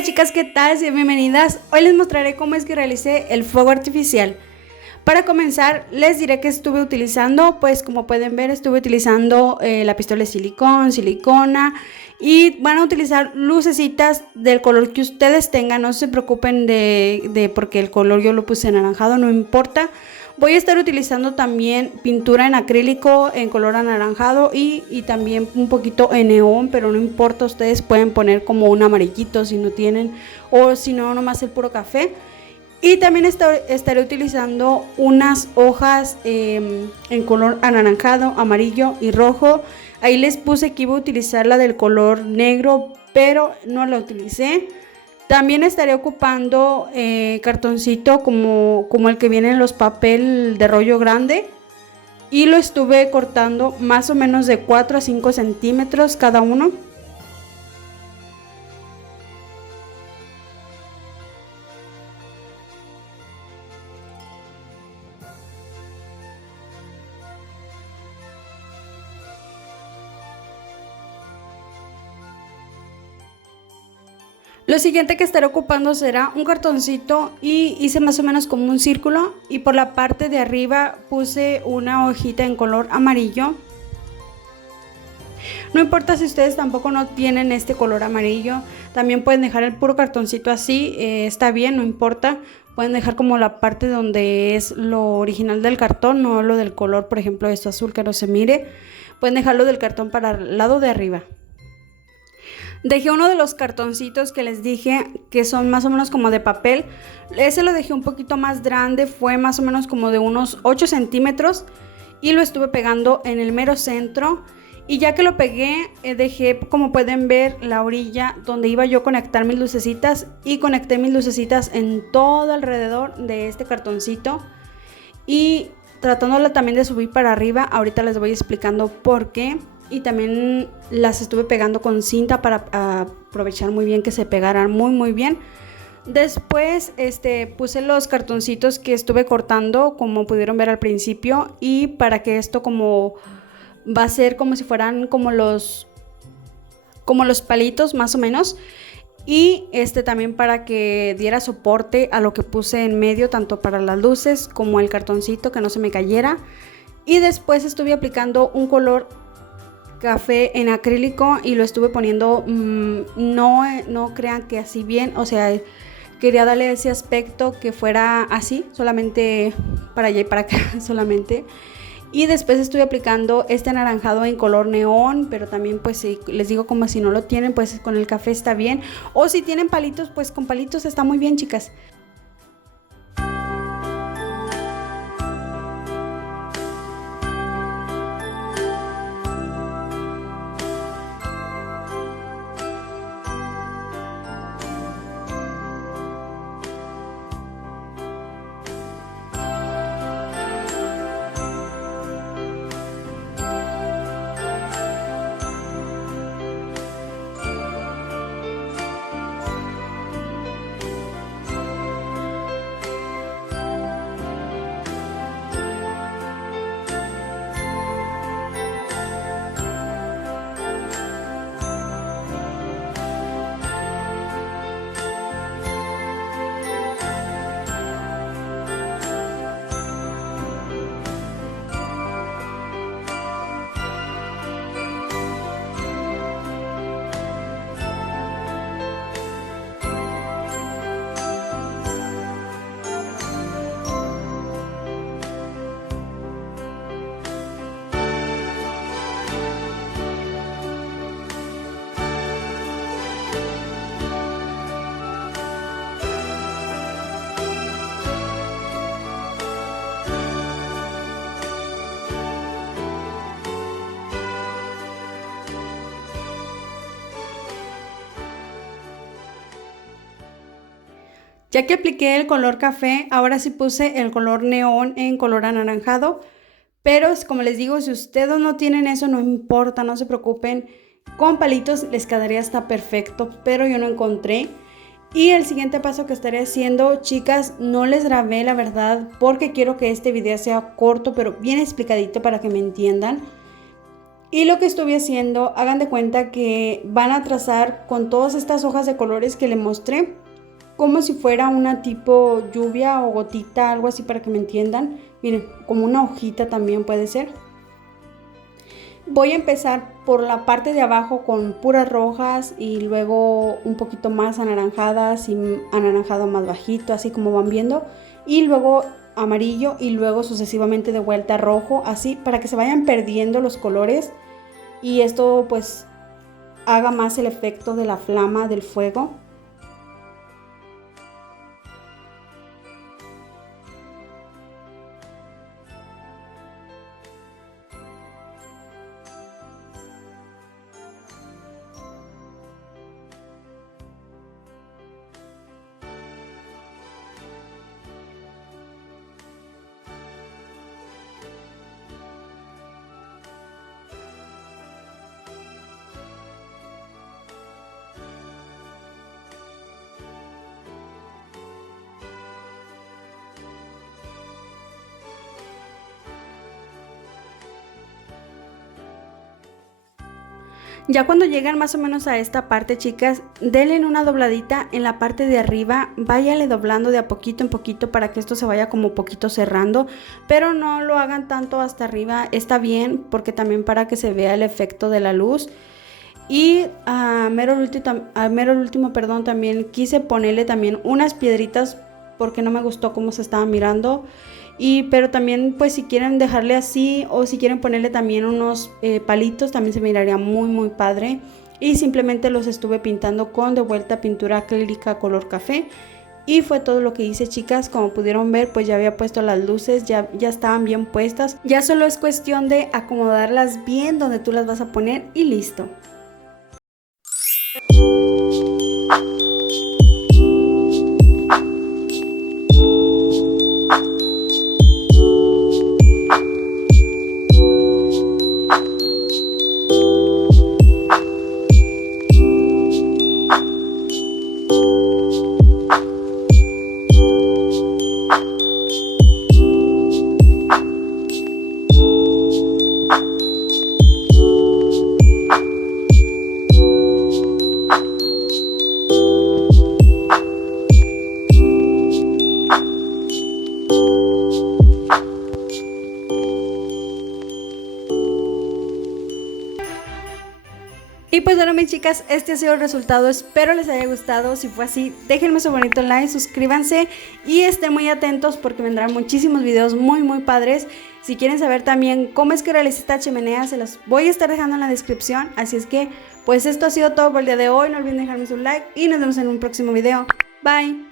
Hola chicas, ¿qué tal? Sean bienvenidas. Hoy les mostraré cómo es que realicé el fuego artificial. Para comenzar, les diré que estuve utilizando, pues como pueden ver, estuve utilizando la pistola de silicón, silicona, y van a utilizar lucecitas del color que ustedes tengan. No se preocupen de porque el color yo lo puse anaranjado, no importa. Voy a estar utilizando también pintura en acrílico en color anaranjado y también un poquito en neón, pero no importa, ustedes pueden poner como un amarillito si no tienen, o si no, nomás el puro café. Y también estaré utilizando unas hojas en color anaranjado, amarillo y rojo. Ahí les puse que iba a utilizar la del color negro, pero no la utilicé. También estaré ocupando cartoncito como el que viene en los papel de rollo grande. Y lo estuve cortando más o menos de 4 a 5 centímetros cada uno. Lo siguiente que estaré ocupando será un cartoncito y hice más o menos como un círculo, y por la parte de arriba puse una hojita en color amarillo. No importa si ustedes tampoco no tienen este color amarillo, también pueden dejar el puro cartoncito así, está bien, no importa. Pueden dejar como la parte donde es lo original del cartón, no lo del color, por ejemplo esto azul que no se mire. Pueden dejarlo del cartón para el lado de arriba. Dejé uno de los cartoncitos que les dije que son más o menos como de papel. Ese lo dejé un poquito más grande, fue más o menos como de unos 8 centímetros. Y lo estuve pegando en el mero centro. Y ya que lo pegué, dejé, como pueden ver, la orilla donde iba yo a conectar mis lucecitas. Y conecté mis lucecitas en todo alrededor de este cartoncito. Y tratándola también de subir para arriba. Ahorita les voy explicando por qué. Y también las estuve pegando con cinta para aprovechar muy bien que se pegaran muy bien. Después puse los cartoncitos que estuve cortando, como pudieron ver al principio, y para que esto como va a ser como si fueran como los palitos más o menos. Y también para que diera soporte a lo que puse en medio, tanto para las luces como el cartoncito, que no se me cayera. Y después estuve aplicando un color café en acrílico y lo estuve poniendo, no crean que así bien, o sea, quería darle ese aspecto que fuera así, solamente para allá y para acá solamente. Y después estuve aplicando este anaranjado en color neón, pero también pues si les digo, como si no lo tienen, pues con el café está bien, o si tienen palitos, pues con palitos está muy bien, chicas. Ya que apliqué el color café, ahora sí puse el color neón en color anaranjado. Pero como les digo, si ustedes no tienen eso, no importa, no se preocupen. Con palitos les quedaría hasta perfecto, pero yo no encontré. Y el siguiente paso que estaré haciendo, chicas, no les grabé la verdad porque quiero que este video sea corto, pero bien explicadito para que me entiendan. Y lo que estuve haciendo, hagan de cuenta que van a trazar con todas estas hojas de colores que le mostré, como si fuera una tipo lluvia o gotita, algo así para que me entiendan. Miren, como una hojita también puede ser. Voy a empezar por la parte de abajo con puras rojas y luego un poquito más anaranjadas y anaranjado más bajito, así como van viendo. Y luego amarillo y luego sucesivamente de vuelta rojo, así para que se vayan perdiendo los colores y esto pues haga más el efecto de la flama del fuego. Ya cuando llegan más o menos a esta parte, chicas, denle una dobladita en la parte de arriba, váyale doblando de a poquito en poquito para que esto se vaya como poquito cerrando, pero no lo hagan tanto hasta arriba, está bien porque también para que se vea el efecto de la luz. Y a mero último, perdón, también quise ponerle también unas piedritas porque no me gustó cómo se estaba mirando. Pero también pues si quieren dejarle así o si quieren ponerle también unos palitos, también se miraría muy padre. Y simplemente los estuve pintando con de vuelta pintura acrílica color café. Y fue todo lo que hice, chicas. Como pudieron ver, pues ya había puesto las luces, ya estaban bien puestas. Ya solo es cuestión de acomodarlas bien donde tú las vas a poner y listo. Y pues bueno, mis chicas, este ha sido el resultado, espero les haya gustado. Si fue así, déjenme su bonito like, suscríbanse y estén muy atentos porque vendrán muchísimos videos muy padres. Si quieren saber también cómo es que realicé esta chimenea, se las voy a estar dejando en la descripción. Así es que, pues esto ha sido todo por el día de hoy, no olviden dejarme su like y nos vemos en un próximo video. Bye.